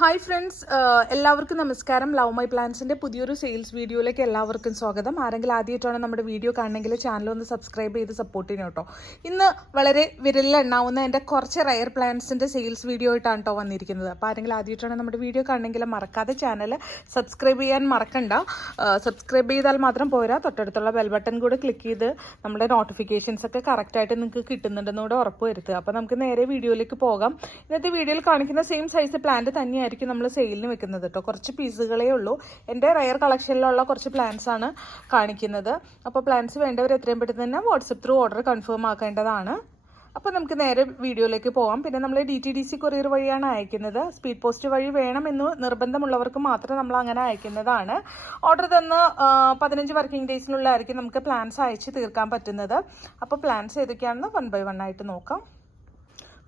Hi friends എല്ലാവർക്കും നമസ്കാരം. Love my പ്ലാൻസിന്റെ പുതിയൊരു സെയിൽസ് വീഡിയോയിലേക്ക് എല്ലാവർക്കും സ്വാഗതം. ആരെങ്കിലും ആദ്യമായിട്ടാണ് നമ്മുടെ വീഡിയോ കാണണമെങ്കിൽ ചാനൽ ഒന്ന് സബ്സ്ക്രൈബ് ചെയ്ത് സപ്പോർട്ട് ചെയ്യണം കേട്ടോ. ഇന്ന് വളരെ വിരലിലെണ്ണാവുന്ന എന്റെ കുറച്ച് റയർ പ്ലാൻസിന്റെ സെയിൽസ് വീഡിയോ ആയിട്ടാണ് കേട്ടോ വന്നിരിക്കുന്നത്. അപ്പോൾ ആരെങ്കിലും ആദ്യമായിട്ടാണ് നമ്മുടെ വീഡിയോ കാണണമെങ്കിൽ മറക്കാതെ ചാനൽ സബ്സ്ക്രൈബ് ചെയ്യാൻ മറക്കണ്ട. സബ്സ്ക്രൈബ് ചെയ്താൽ മാത്രം പോരാ. തൊട്ടടുത്തുള്ള ബെൽ ബട്ടൺ കൂടെ ക്ലിക്ക് ചെയ്ത് നമ്മുടെ നോട്ടിഫിക്കേഷൻസ് ഒക്കെ കറക്റ്റായിട്ട് നിങ്ങൾക്ക് കിട്ടുന്നുണ്ടെന്നുകൂടെ ഉറപ്പ് വരുത്തുക. അപ്പോൾ നമുക്ക് നേരെ വീഡിയോയിലേക്ക് പോകാം. ഇന്നത്തെ വീഡിയോയിൽ കാണിക്കുന്ന സെയിം സൈസ് പ്ലാന്റ് തന്നെയായിരിക്കും നമ്മൾ സെയിലിന് വെക്കുന്നത് കേട്ടോ കുറച്ച് പീസുകളേ ഉള്ളൂ. എന്റെ റയർ കളക്ഷനിലുള്ള കുറച്ച് പ്ലാൻസ് ആണ് കാണിക്കുന്നത്. അപ്പോൾ പ്ലാൻസ് വേണ്ടവർ എത്രയും പെട്ടെന്ന് തന്നെ വാട്സപ്പ് ത്രൂ ഓർഡർ കൺഫേം ആക്കേണ്ടതാണ്. അപ്പോൾ നമുക്ക് നേരെ വീഡിയോയിലേക്ക് പോകാം പിന്നെ നമ്മൾ D T D C courier വഴിയാണ് അയക്കുന്നത്. സ്പീഡ് പോസ്റ്റ് വഴി വേണമെന്ന് നിർബന്ധമുള്ളവർക്ക് മാത്രം നമ്മൾ അങ്ങനെ അയക്കുന്നതാണ്. ഓർഡർ തന്ന് പതിനഞ്ച് വർക്കിംഗ് ഡേയ്സിനുള്ളിലായിരിക്കും നമുക്ക് പ്ലാൻസ് അയച്ച് തീർക്കാൻ പറ്റുന്നത്. അപ്പോൾ പ്ലാൻസ് ഏതൊക്കെയാണെന്ന് വൺ ബൈ വൺ ആയിട്ട് നോക്കാം.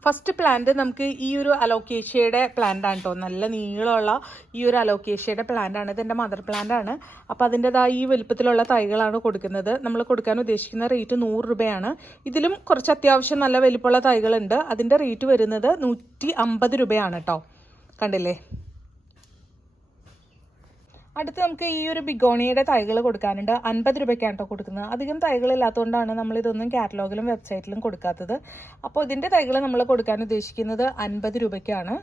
ഫസ്റ്റ് പ്ലാന്റ് നമുക്ക് ഈ ഒരു അലോക്കേഷ്യയുടെ പ്ലാന്റ് ആണ് കേട്ടോ നല്ല നീളമുള്ള ഈ ഒരു അലോക്കേഷ്യയുടെ പ്ലാന്റ് ആണ്. ഇതെന്റെ മദർ പ്ലാന്റ് ആണ്. അപ്പോൾ അതിന്റെതായ ഈ വലുപ്പത്തിലുള്ള തൈകളാണ് കൊടുക്കുന്നത്. നമ്മൾ കൊടുക്കാൻ ഉദ്ദേശിക്കുന്ന റേറ്റ് നൂറ് രൂപയാണ്. ഇതിലും കുറച്ച് അത്യാവശ്യം നല്ല വലിപ്പമുള്ള തൈകളുണ്ട്. അതിന്റെ റേറ്റ് വരുന്നത് നൂറ്റി അമ്പത് രൂപയാണ് കേട്ടോ കണ്ടില്ലേ? അടുത്ത് നമുക്ക് ഈ ഒരു ബിഗോണിയുടെ തൈകൾ കൊടുക്കാനുണ്ട്. അൻപത് രൂപയ്ക്കാണ് കേട്ടോ കൊടുക്കുന്നത്. അധികം തൈകളില്ലാത്തതുകൊണ്ടാണ് നമ്മൾ ഇതൊന്നും കാറ്റലോഗിലും വെബ്സൈറ്റിലും കൊടുക്കാത്തത്. അപ്പോൾ ഇതിന്റെ തൈകൾ നമ്മൾ കൊടുക്കാൻ ഉദ്ദേശിക്കുന്നത് അൻപത് രൂപയ്ക്കാണ്.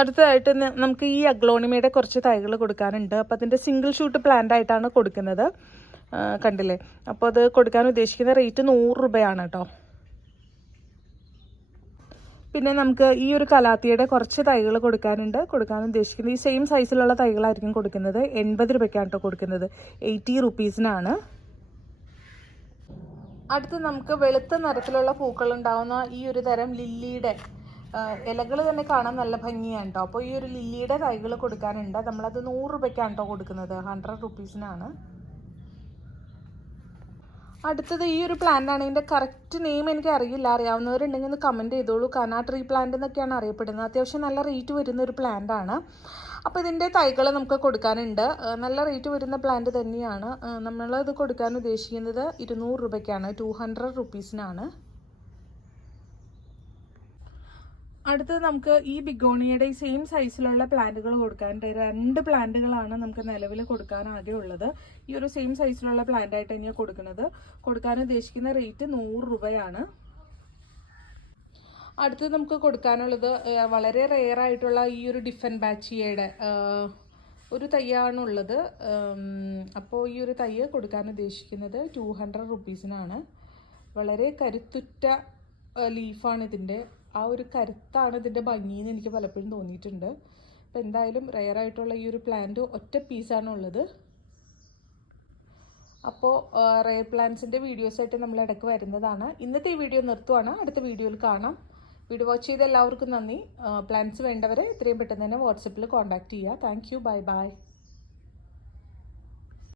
അടുത്തതായിട്ട് നമുക്ക് ഈ അഗ്ലോണിമയുടെ കുറച്ച് തൈകൾ കൊടുക്കാനുണ്ട്. അപ്പോൾ അതിന്റെ സിംഗിൾ ഷൂട്ട് പ്ലാന്റ് ആയിട്ടാണ് കൊടുക്കുന്നത്. കണ്ടില്ലേ? അപ്പോൾ അത് കൊടുക്കാൻ ഉദ്ദേശിക്കുന്ന റേറ്റ് നൂറ് രൂപയാണ് കേട്ടോ പിന്നെ നമുക്ക് ഈ ഒരു കലാത്തിയുടെ കുറച്ച് തൈകൾ കൊടുക്കാനുണ്ട്. കൊടുക്കാൻ ഉദ്ദേശിക്കുന്നത് ഈ സെയിം സൈസിലുള്ള തൈകളായിരിക്കും കൊടുക്കുന്നത്. എൺപത് രൂപയ്ക്കാണ് കൊടുക്കുന്നത്. എയ്റ്റി റുപ്പീസിനാണ്. അടുത്ത് നമുക്ക് വെളുത്ത നിറത്തിലുള്ള പൂക്കൾ ഉണ്ടാവുന്ന ഈ ഒരു തരം ലില്ലിയുടെ ഇലകൾ തന്നെ കാണാൻ നല്ല ഭംഗിയാണ് കേട്ടോ അപ്പോൾ ഈ ഒരു ലില്ലിയുടെ തൈകൾ കൊടുക്കാനുണ്ട്. നമ്മളത് നൂറ് രൂപയ്ക്കാണ് കേട്ടോ കൊടുക്കുന്നത്. ഹൺഡ്രഡ് റുപ്പീസിനാണ്. അടുത്തത് ഈ ഒരു പ്ലാന്റ് ആണ്. ഇതിന്റെ കറക്റ്റ് നെയിം എനിക്ക് അറിയില്ല. അറിയാവുന്നവരുണ്ടെങ്കിൽ ഒന്ന് കമന്റ് ചെയ്തോളൂ. കാനാ ട്രീ പ്ലാന്റ് എന്നൊക്കെയാണ് അറിയപ്പെടുന്നത്. അത്യാവശ്യം നല്ല റേറ്റ് വരുന്ന ഒരു പ്ലാന്റ് ആണ്. അപ്പോൾ ഇതിന്റെ തൈകൾ നമുക്ക് കൊടുക്കാനുണ്ട്. നല്ല റേറ്റ് വരുന്ന പ്ലാന്റ് തന്നെയാണ്. നമ്മൾ കൊടുക്കാൻ ഉദ്ദേശിക്കുന്നത് ഇരുന്നൂറ് രൂപയ്ക്കാണ്. ടു ഹൺഡ്രഡ് റുപ്പീസിനാണ് അടുത്തത് നമുക്ക് ഈ ബിഗോണിയുടെ സെയിം സൈസിലുള്ള പ്ലാന്റുകൾ കൊടുക്കാൻ രണ്ട് പ്ലാന്റുകളാണ് നമുക്ക് നിലവിൽ കൊടുക്കാനാകെ ഉള്ളത്. ഈ ഒരു സെയിം സൈസിലുള്ള പ്ലാന്റ് ആയിട്ട് തന്നെയാണ് കൊടുക്കുന്നത്. കൊടുക്കാൻ ഉദ്ദേശിക്കുന്ന റേറ്റ് നൂറ് രൂപയാണ്. അടുത്തത് നമുക്ക് കൊടുക്കാനുള്ളത് വളരെ റെയർ ആയിട്ടുള്ള ഈ ഒരു ഡിഫൻ ബാച്ചിയയുടെ ഒരു തയ്യാണുള്ളത് അപ്പോൾ ഈ ഒരു തയ്യ് കൊടുക്കാൻ ഉദ്ദേശിക്കുന്നത് ടു ഹൺഡ്രഡ് റുപ്പീസിനാണ് വളരെ കരുത്തുറ്റ ലീഫാണ് ഇതിന്റെ. ആ ഒരു കരുത്താണ് ഇതിന്റെ ഭംഗിയെന്ന് എനിക്ക് പലപ്പോഴും തോന്നിയിട്ടുണ്ട്. അപ്പം എന്തായാലും റെയർ ആയിട്ടുള്ള ഈ ഒരു പ്ലാന്റ് ഒറ്റ പീസാണ് ഉള്ളത്. അപ്പോൾ റെയർ പ്ലാന്റ്സിന്റെ വീഡിയോസായിട്ട് നമ്മൾ ഇടയ്ക്ക് വരുന്നതാണ്. ഇന്നത്തെ ഈ വീഡിയോ നിർത്തുവാണ്. അടുത്ത വീഡിയോയിൽ കാണാം. വീഡിയോ വാച്ച് ചെയ്ത എല്ലാവർക്കും നന്ദി. പ്ലാന്റ്സ് വേണ്ടവരെ എത്രയും പെട്ടെന്ന് തന്നെ വാട്സപ്പിൽ കോൺടാക്റ്റ് ചെയ്യുക. Thank you bye bye